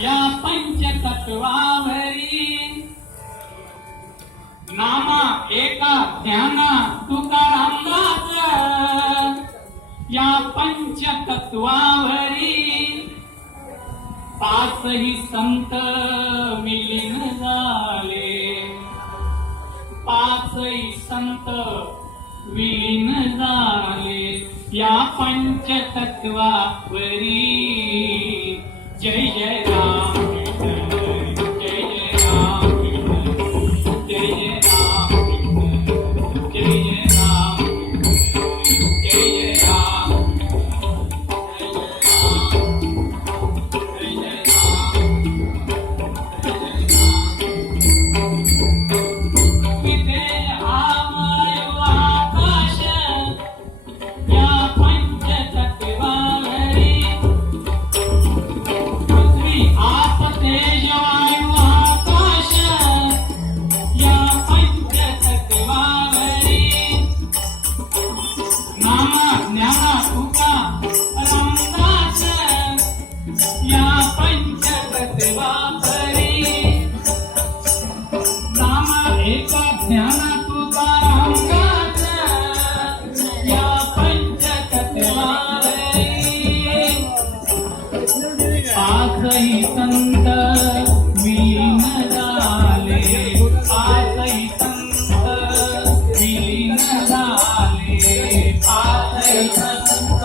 या पंचतत्वावरी नामा एका ध्याना तुकारामदास या पंचतत्वावरी पाचही संत मिलीन झाले पाचही संत विलीन झाले या पंचतत्वावरी जय जय राम जय जय राम जय जय राम जय जय राम जय जय राम पाचही संत विलीन झाले पाचही संत विलीन झाले पाचही संत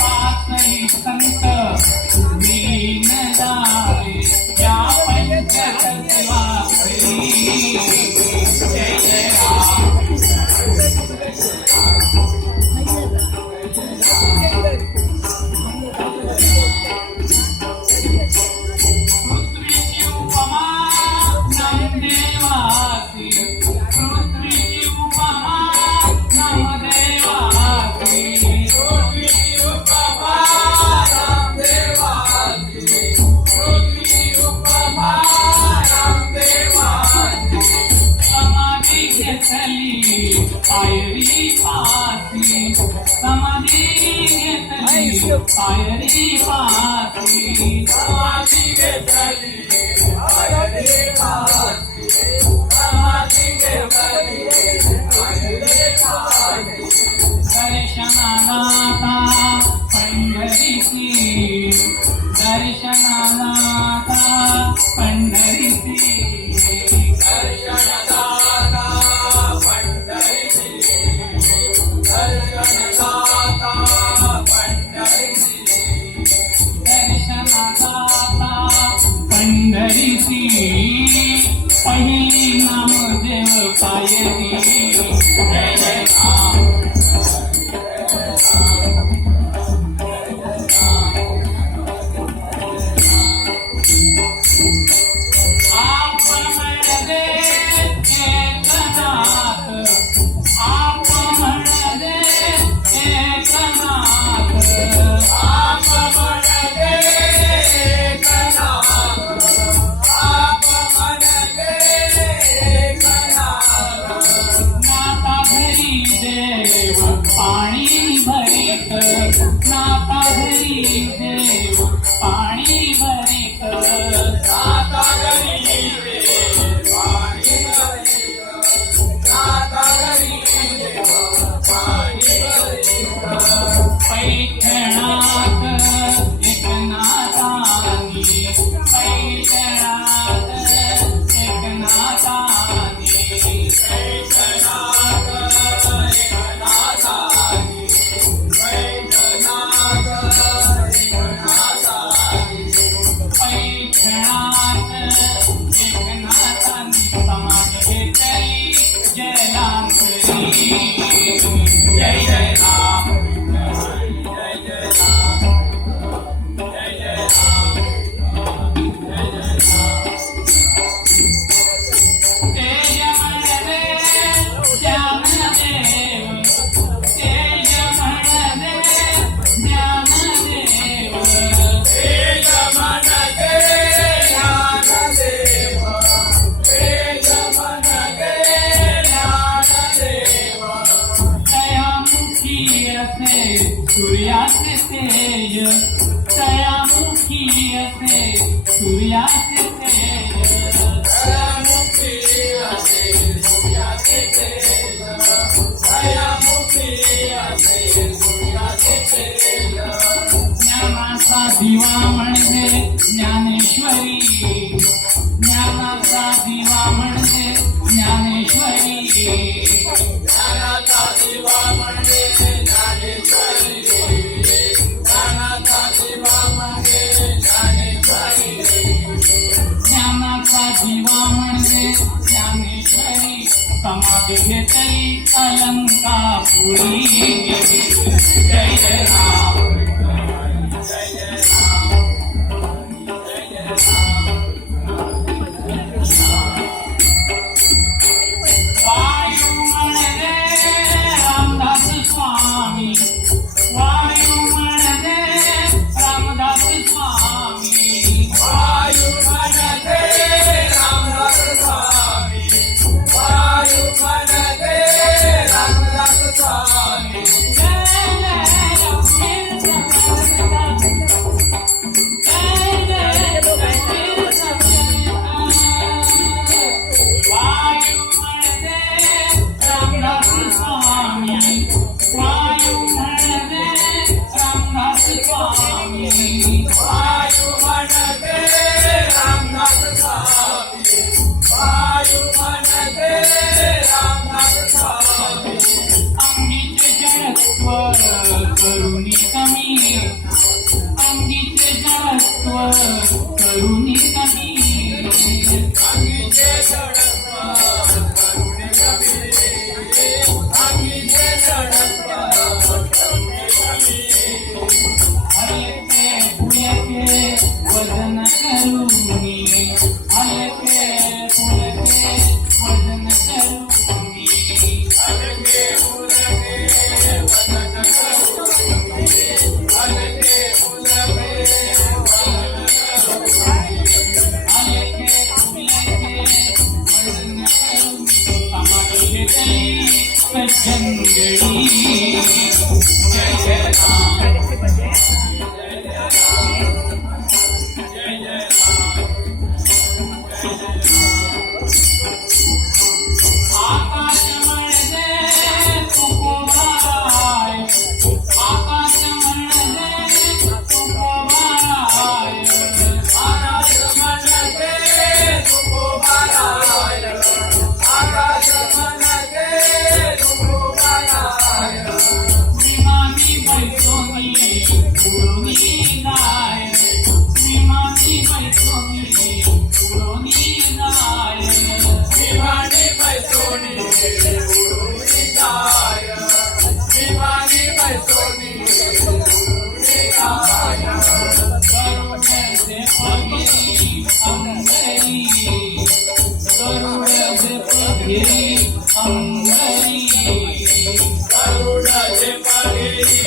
पाचही संत विलीन झाले या पंचतत्वावरी जय जय राम पायरी पासी समाधी घेतली पायरी पासी समाधी घेतली पायरी पासी समाधी घेतली पायरी पासी दर्शनाला पंढरीची दर्शनाला पंढरीची पंढरीची पहिली नामदेव पायरी जय जय राम आपण म्हणले एकनाथ आपण म्हणले एकनाथ आपण म्हणले पाणी भरित नाता घरी देव पाणी भरित नाता घरी देव पाणी भरित नाता घरी देव पाणी भरित पैठणात एकनाथानी पैठणात एकनाथानी पैठणात जय जय राम जय जय राम जय जय राम जय जय राम तेज घेतली अलंकापुरी जय जय राम जय जय राम जय जय राम वायू म्हणले रामदास स्वामी वायू म्हणले रामदास स्वामी वायू म्हणले रामदास स्वामी वायू म्हणले रामदास स्वामी वायू म्हणले रामदास स्वामी वायू म्हणले रामदास स्वामी वायू म्हणले रामदास स्वामी वायू म्हणले रामदास स्वामी अंगीचे जडत्व करुणी कमी अंगीचे जडत्व करुणी कमी अंगीचे जडत्व करुणी कमी अंगीचे जडत्व करुणी कमी हलके फुलके वजन करुणी हलके फुलके वजन करुणी हलके फुलके वजन करुणी हलके फुलके वजन करुणी हलके फुलके वजन करुणी कमल घेतली सज्जनगडी जय जय राम जय जय राम जय जय राम जय जय राम आकाश म्हणले तुकोबाराय आकाश म्हणले तुकोबाराय आकाश म्हणले तुकोबाराय आकाश म्हणले तुकोबाराय विमानी बैठोनी उडोनी जाय विमानी बैठोनी उडोनी जाय विमानी बैठोनी उडोनी जाय विमानी बैठोनी उडोनी जाय गरुडचे पगिरी अंगरी गरुडचे पगिरी अंगरी गरुडचे पगिरी